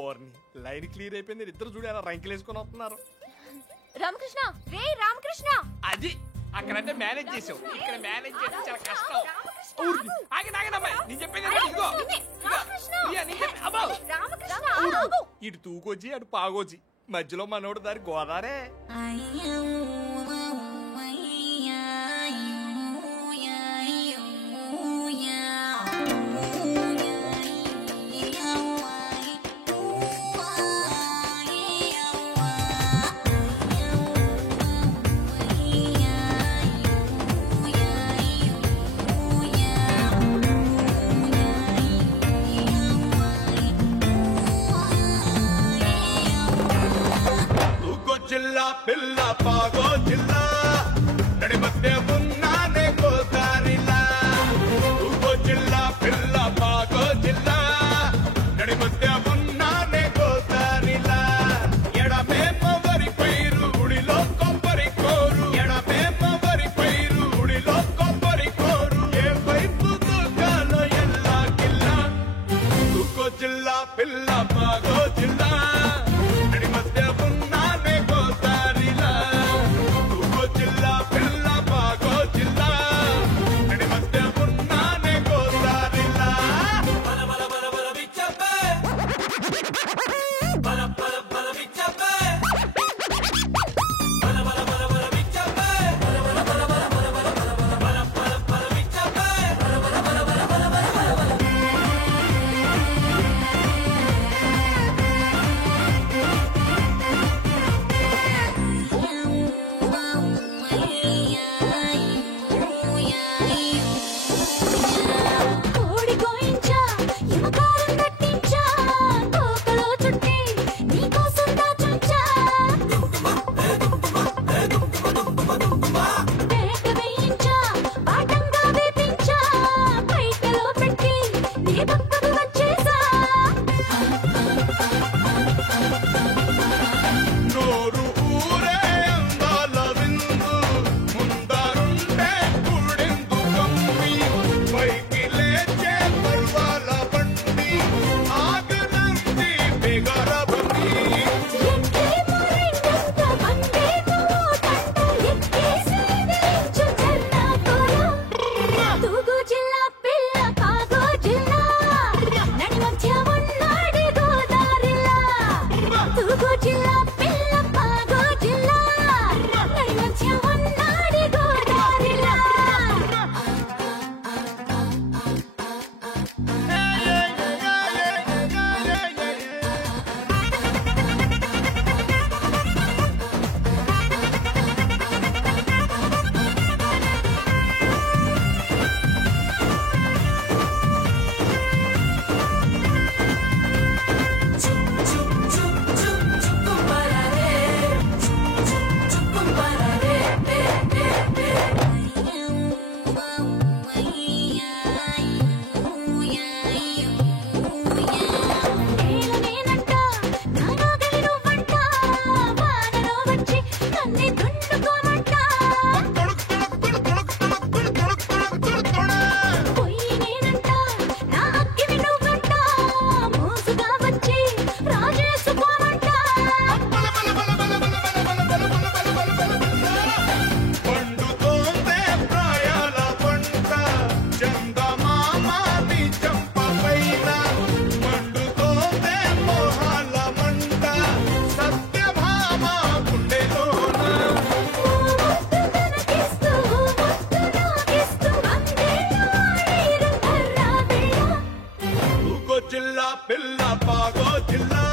ఓర్ని line clear అయిపోయింది. ఇద్దరు చూడు ఎలా రంకులు వేసుకొని వస్తున్నారు. రామకృష్ణ రే రామకృష్ణ అది అక్కడంటే మేనేజ్ చేసావు, ఇక్కడ మేనేజ్ చేసి చాలా కష్టం. నేను చెప్పేది ఇటు తూకొచ్చి అటు పాగొచ్చి మధ్యలో మనోడు దారి గోదారే. జిల్లా పిల్ల పాగో జిల్లా నడి మధ్య ఉన్నానే గోదారిలా. ఊగో జిల్లా పిల్ల పాగో జిల్లా నడి మధ్య ఉన్నానే గోదారిలా. ఎడమేమ వరి పైరు ఉడిలో కొబ్బరి కోరు, ఎడమేమ వరి పైరు ఉడిలో కొబ్బరి కోరు. ఏ వైపు దూకాలో ఎల్లా గిల్లా. ఊగో జిల్లా పిల్ల పాగో జిల్లా నడి మధ్య ఉన్నానే గోదారిలా. ఊగో జిల్లా పిల్ల పాగో జిల్లా నడి మధ్య ఉన్నానే గోదారిలా. బల బల బల బల బిచ్చప్పే బల బల బల బిచ్చప్పే బల బల బల బల బిచ్చప్పే బల బల బల బల బల బల బల బల బల బల బిచ్చప్పే బల బల బల బల బల బల బల. కోడి గోయించా యమకారం కట్టించా తోకలో చుట్టి నీకోసం దాచుంచా. పేట వేయించా పాఠంగా వేపించా బయటలో పెట్టి నీ పక్కకు వచ్చేసా. నోరు ఊరే అందాల విందు ముందరుంటే కుడిందు కమ్మి. పైకి లేచే పర్వాల బండి ఆగనంది బిగర బండి. ఎక్కేమో రెండంత బండేమో తంట ఎక్కేసి దించు జర్నా కోరా. తూగు జిల్లా పిల్ల పాగో జిల్లా నడి మధ్య ఉన్నాడి గోదారిలా. తూగు జిల్లా పిల్ల పాగో జిల్లా నడి మధ్య ఉన్నాడి గోదారిలా. నేనంట నానాగలి నువ్వంట వానలో వచ్చి నన్ను దున్నుకోమంట. పొయ్యి నేనంట నా అక్కిని నువ్వంట మోసుగా వచ్చి రాజేసుకోమంట. పండుతోందే ప్రాయాల పంట చందమామాది చంప పైన. మండుతోందే మోహాల మంట సత్యభామ గుండెలోన. ముద్దు కనకిస్తూ ముద్దు నాకిస్తూ వందేళ్ళు ఆడేరు కర్రా బిళ్ళ. ఊగో జిల్లా పిల్ల పాగో జిల్లా